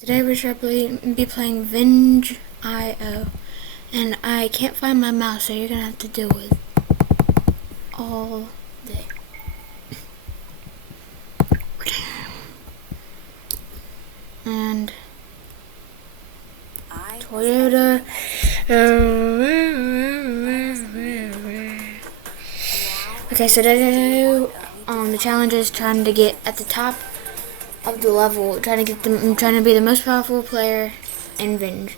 Today we should be playing Venge.io, and I can't find my mouse, so you're gonna have to deal with all day. And Toyota. Okay, so today, the challenge is trying to get at the top of the level, trying to be the most powerful player in Venge,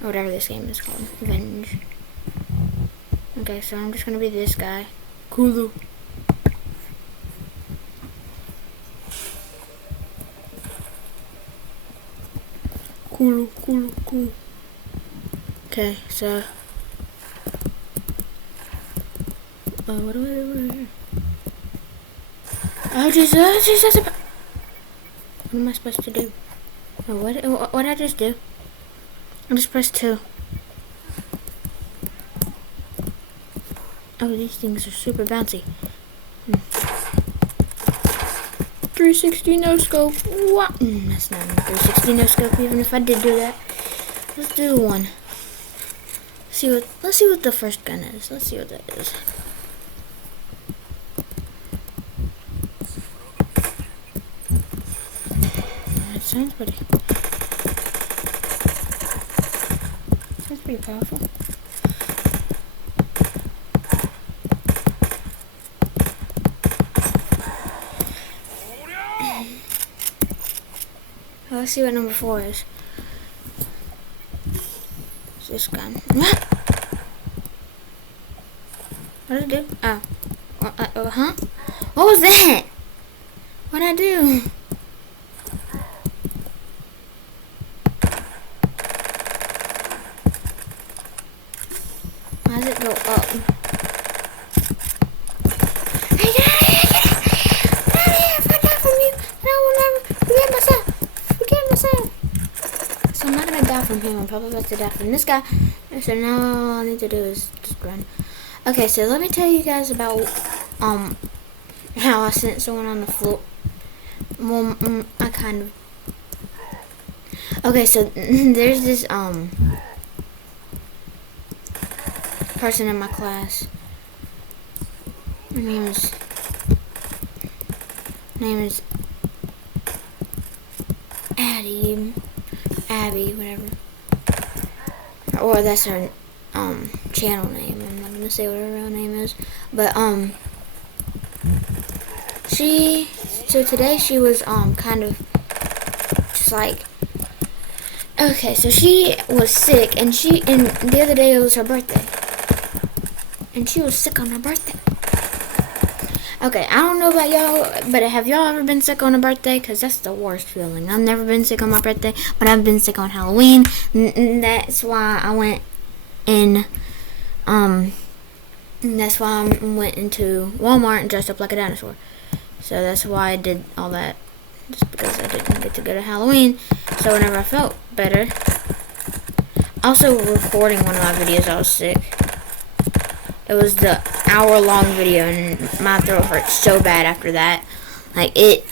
or whatever this game is called, Venge. Okay, so I'm just gonna be this guy, Kulu. Kulu. Okay, so what do I do? Oh Jesus! What am I supposed to do? Oh, what did I just do? I just pressed 2. Oh, these things are super bouncy. 360 no scope. What? That's not a 360 no scope. Even if I did do that, let's do one. Let's see what the first gun is. Let's see what that is. That sounds pretty powerful. Let's see what number 4 is. It's this gun. What did it do? Oh. Huh? What was that? What did I do? Why does it go up? Hey, get out of here! Fuck out from you! I will never forget myself! So I'm not gonna die from him. I'm probably about to die from this guy. So now all I need to do is just run. Okay, so let me tell you guys about how I sent someone on the floor. Well, I kind of. Okay, so there's this person in my class. Her name is Abby, whatever. Or that's her channel name. I'm not gonna say what her real name is, but so today she was kind of just like, okay, so she was sick, and the other day it was her birthday, and she was sick on her birthday. Okay, I don't know about y'all, but have y'all ever been sick on a birthday? Because that's the worst feeling. I've never been sick on my birthday, but I've been sick on Halloween. That's why I went in, that's why I went into Walmart and dressed up like a dinosaur. So that's why I did all that, just because I didn't get to go to Halloween. So whenever I felt better, also recording one of my videos, I was sick. It was the hour-long video, and my throat hurt so bad after that. It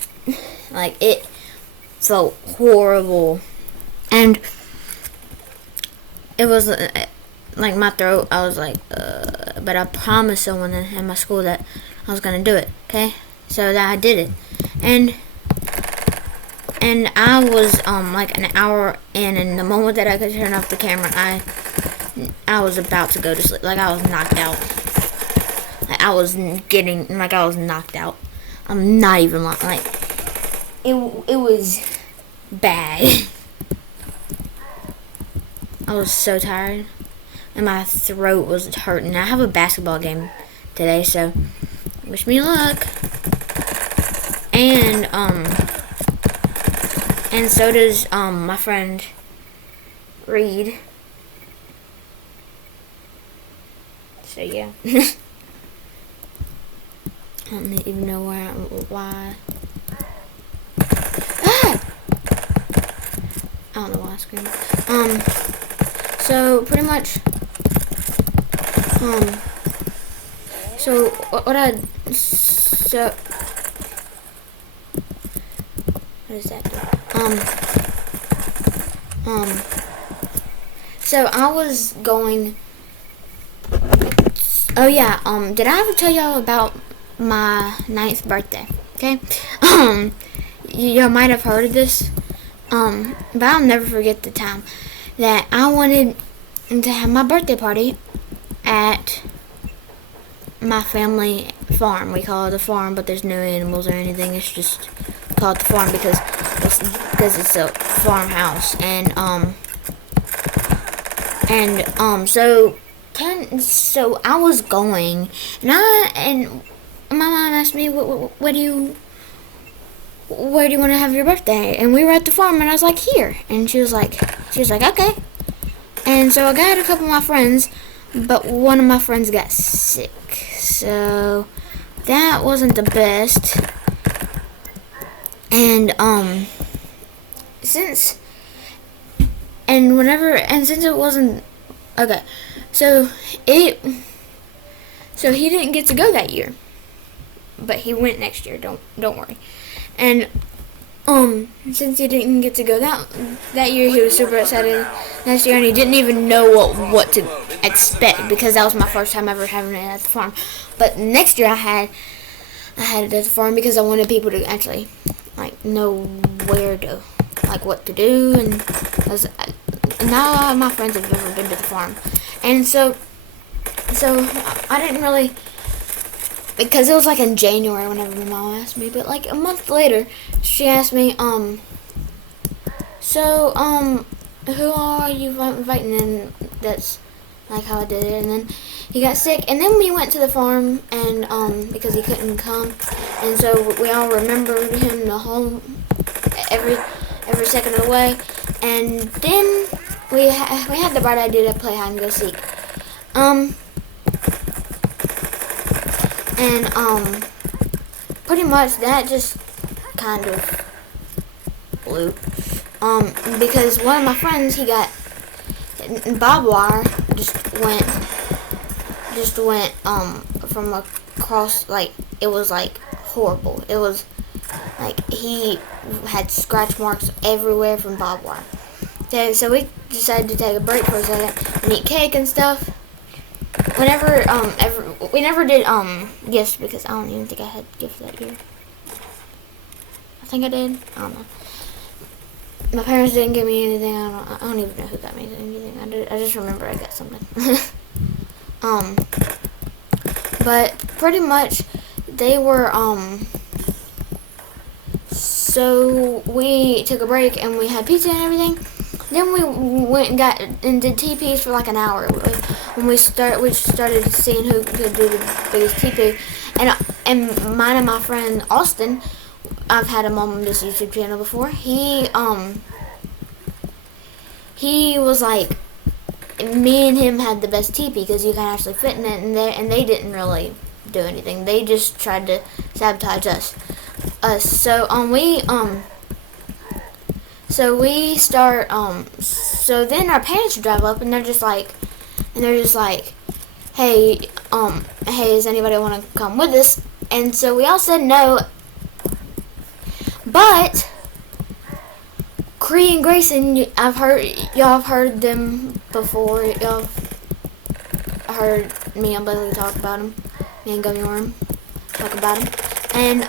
felt horrible. And it was like my throat, I was like, but I promised someone in my school that I was gonna do it, okay? So that I did it. And I was like an hour in, and the moment that I could turn off the camera, I was about to go to sleep. Like, I was knocked out. I was knocked out. I'm not even like it was bad. I was so tired, and my throat was hurting. I have a basketball game today, so wish me luck. And so does my friend Reed. So yeah. I don't even know why. Ah! I don't know why I screamed. So pretty much, so what is that? Um, so I was going. Oh yeah. Did I ever tell y'all about my 9th birthday? Okay. You might have heard of this. But I'll never forget the time that I wanted to have my birthday party at my family farm. We call it a farm, but there's no animals or anything. It's just called the farm because it's a farmhouse. So I was going, and my mom asked me, where do you want to have your birthday? And we were at the farm, and I was like, here. And she was like, okay. And so I got a couple of my friends, but one of my friends got sick. So that wasn't the best. And since it wasn't okay, so he didn't get to go that year, but he went next year. Don't worry. And since he didn't get to go that year, he was super excited last year, and he didn't even know what to expect because that was my first time ever having it at the farm. But next year I had it at the farm because I wanted people to actually know where to what to do, and not a lot of my friends have ever been to the farm, and so I didn't really. Because it was in January whenever my mom asked me, but a month later, she asked me, who are you inviting? And that's how I did it. And then he got sick, and then we went to the farm, and because he couldn't come, and so we all remembered him the whole every second of the way, and then we had the bright idea to play hide and go seek, and pretty much that just kind of blew. Because one of my friends, he got barbed wire just went from across, it was horrible. It was he had scratch marks everywhere from barbed wire. So we decided to take a break for a second and eat cake and stuff. We never did gifts because I don't even think I had gifts that year. I think I did. I don't know. My parents didn't give me anything. I don't even know who got me anything. I just remember I got something. But pretty much they were so we took a break and we had pizza and everything. Then we went and got and did TPs for an hour. When we started seeing who could do the biggest TP, and mine and my friend Austin, I've had him on this YouTube channel before. He was me and him had the best TP because you can actually fit in it, and they didn't really do anything. They just tried to sabotage us. So we start, so then our parents drive up, and they're just like, hey, does anybody want to come with us? And so we all said no, but Cree and Grayson, y'all have heard them before. Y'all have heard me and Bailey talk about them. Me and Gummy Worm talk about them. And,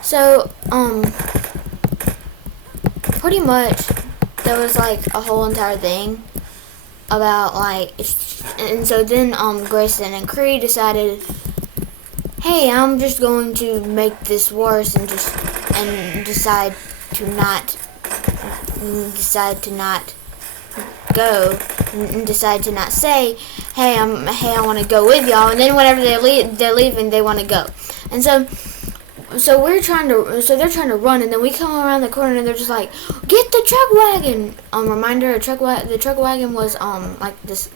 so, pretty much, there was, a whole entire thing about, and so then, Grayson and Cree decided, hey, I'm just going to make this worse and decide to not go, and decide to not say, hey, I want to go with y'all, and then whenever they're leaving, they want to go. And so they're trying to run, and then we come around the corner, and they're just like, get the truck wagon. Reminder, the truck wagon was this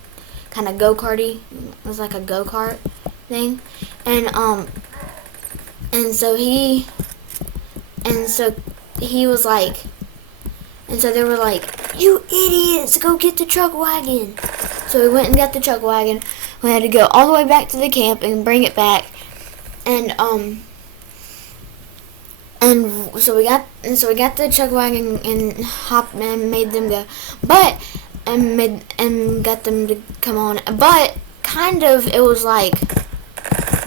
kind of go-karty. It was like a go-kart thing, and so he was like, and so they were like, you idiots, go get the truck wagon. So we went and got the truck wagon. We had to go all the way back to the camp and bring it back, and And so we got the chuck wagon and hopped and made them go, but and got them to come on. But kind of it was like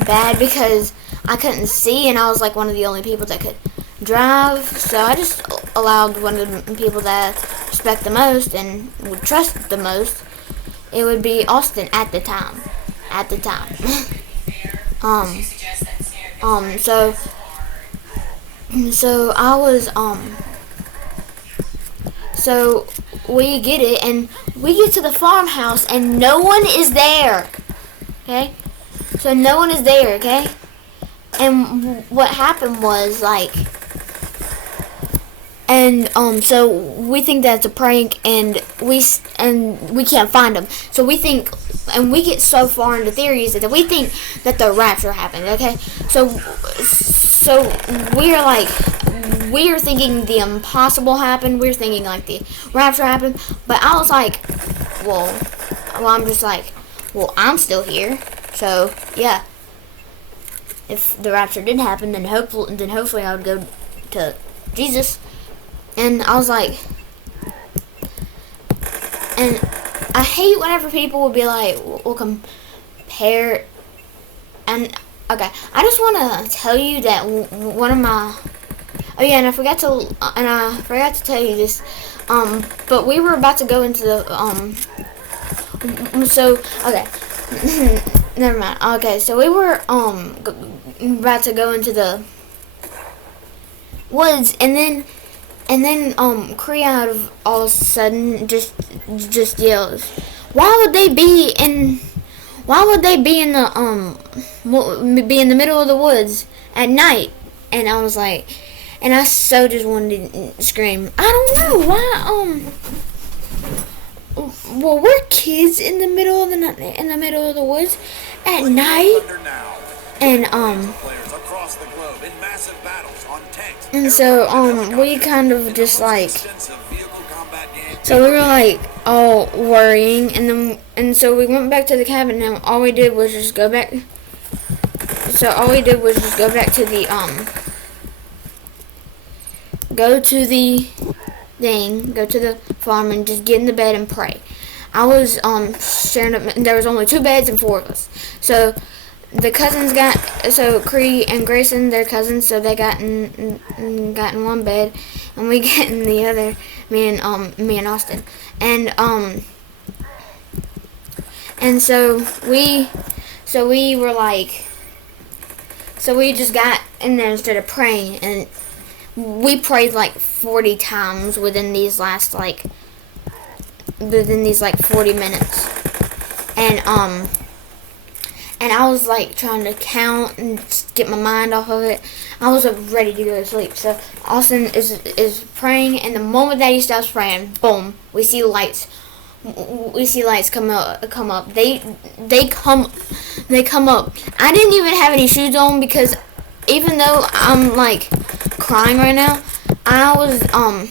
bad because I couldn't see and I was like one of the only people that could drive. So I just allowed one of the people that I respect the most and would trust the most. It would be Austin at the time. At the time. um. So. So I was So we get it, and we get to the farmhouse, and no one is there. Okay, so no one is there. Okay, and what happened was like, and so we think that's a prank, and we can't find them. So we think, and we get so far into theories that we think that the rapture happened. Okay, so we're like, we're thinking the impossible happened. We're thinking like the rapture happened. But I was like, I'm just like, well, I'm still here. So yeah, if the rapture did happen, then hopefully I would go to Jesus. And I was like, and I hate whenever people will be like, will compare. And okay, I just want to tell you that one of my, oh yeah, and I forgot to tell you this, but we were about to go into the, so, okay, never mind, okay, so we were, about to go into the woods, and then, Cree out of all of a sudden just yells, why would they be in the middle of the woods at night? And I was like, and I so just wanted to scream. I don't know why. Well, we're kids in the middle of the woods at night, and we kind of just like, so we were like all worrying, and so we went back to the cabin, and all we did was just go back. So all we did was just go back to the go to the farm and just get in the bed and pray. I was sharing up, and there was only 2 beds and 4 of us. So the cousins Cree and Grayson, they're cousins, so they got in one bed, and we get in the other, me and Austin. And so we were like, so we just got in there and started praying, and we prayed like 40 times within these 40 minutes. And I was like trying to count and just get my mind off of it. I was ready to go to sleep. So Austin is praying, and the moment that he stops praying, boom, we see lights. We see lights come up. They come up. I didn't even have any shoes on because even though I'm like crying right now, I'm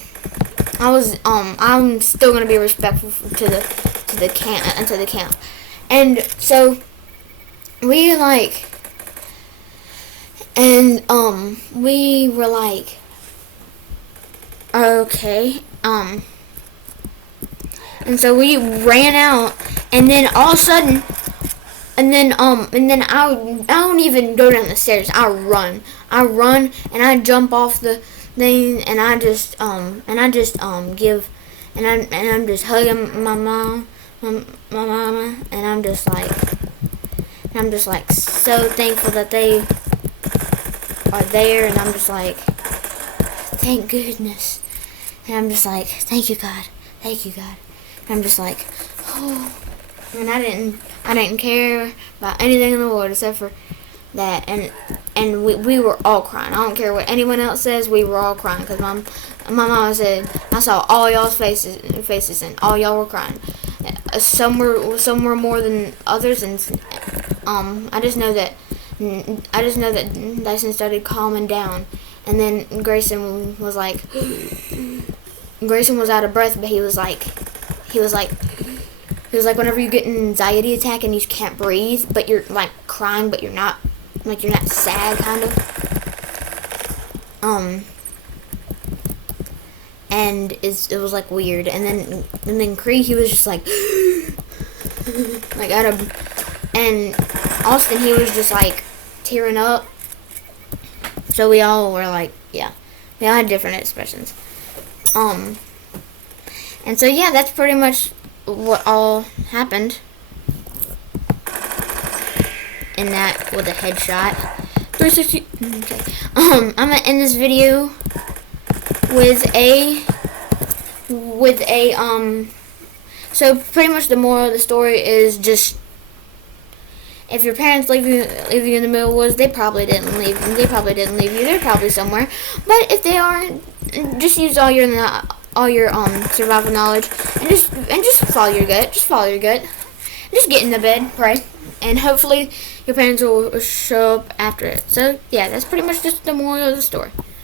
still gonna be respectful to the camp. And so we like, and we were like, okay, and so we ran out, and then all of a sudden, and then I don't even go down the stairs. I run, and I jump off the thing, and I'm just hugging my mama, and I'm just like so thankful that they are there, and I'm just like, thank goodness, and I'm just like, thank you God. I'm just like, oh, and I didn't care about anything in the world except for that, and we were all crying. I don't care what anyone else says, we were all crying because my mama said, I saw all y'all's faces, and all y'all were crying. Some were more than others, and I just know that Dyson started calming down, and then Grayson was out of breath, but he was like whenever you get an anxiety attack and you can't breathe, but you're like crying, but you're not sad, kind of. And it was like weird. And then Cree, he was just like like out of, and Austin, he was just like tearing up. So we all were like, yeah, we all had different expressions. And so yeah, that's pretty much what all happened in that with a headshot. 360. Okay. I'm gonna end this video with a so pretty much the moral of the story is just, if your parents leave you in the middle of the woods, they probably didn't leave you. They're probably somewhere. But if they aren't, just use all your survival knowledge and just follow your gut. Just follow your gut. Just get in the bed, pray, and hopefully your parents will show up after it. So yeah, that's pretty much just the moral of the story.